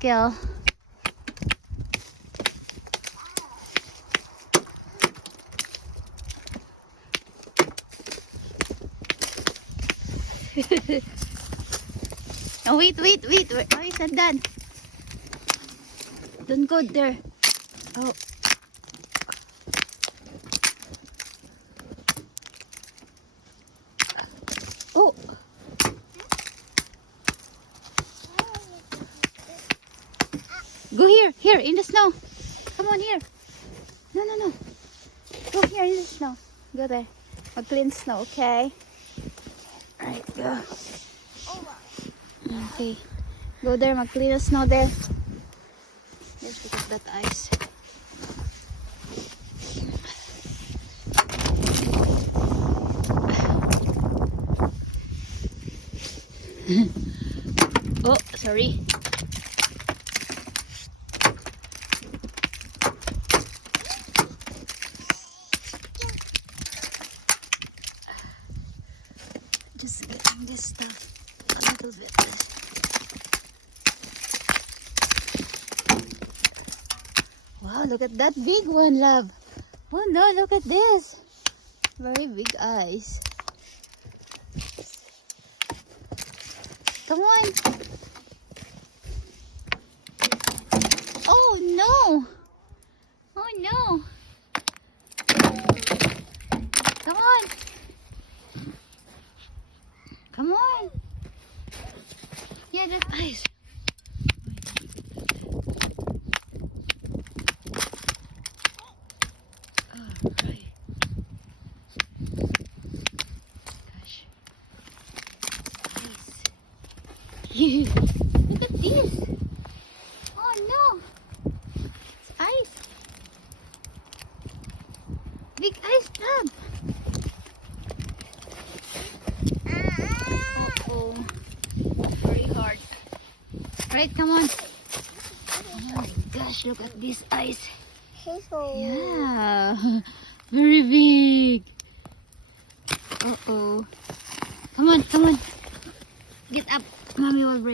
Kill. Oh, wait. Why is that done? Don't go there. Oh. Oh. Go here, in the snow. Come on here. No. Go here in the snow. Go there. Mag-clean snow, okay? Alright, go. Okay. Go there, mag-clean the snow there. Let's pick up that ice. Oh, sorry. Just getting this stuff a little bit. Wow, look at that big one, love. Oh no, look at this. Very big eyes. Come on. Oh no. Oh no. Come on. Come on. Yeah, that eyes. Oh, right. Gosh. Nice. Look at this. Oh no. It's ice. Big ice tub. Uh-oh. Very hard. Right, come on. Oh my gosh, look at this ice. Yeah. Very big. Uh-oh. Come on. Get up. Mommy will bring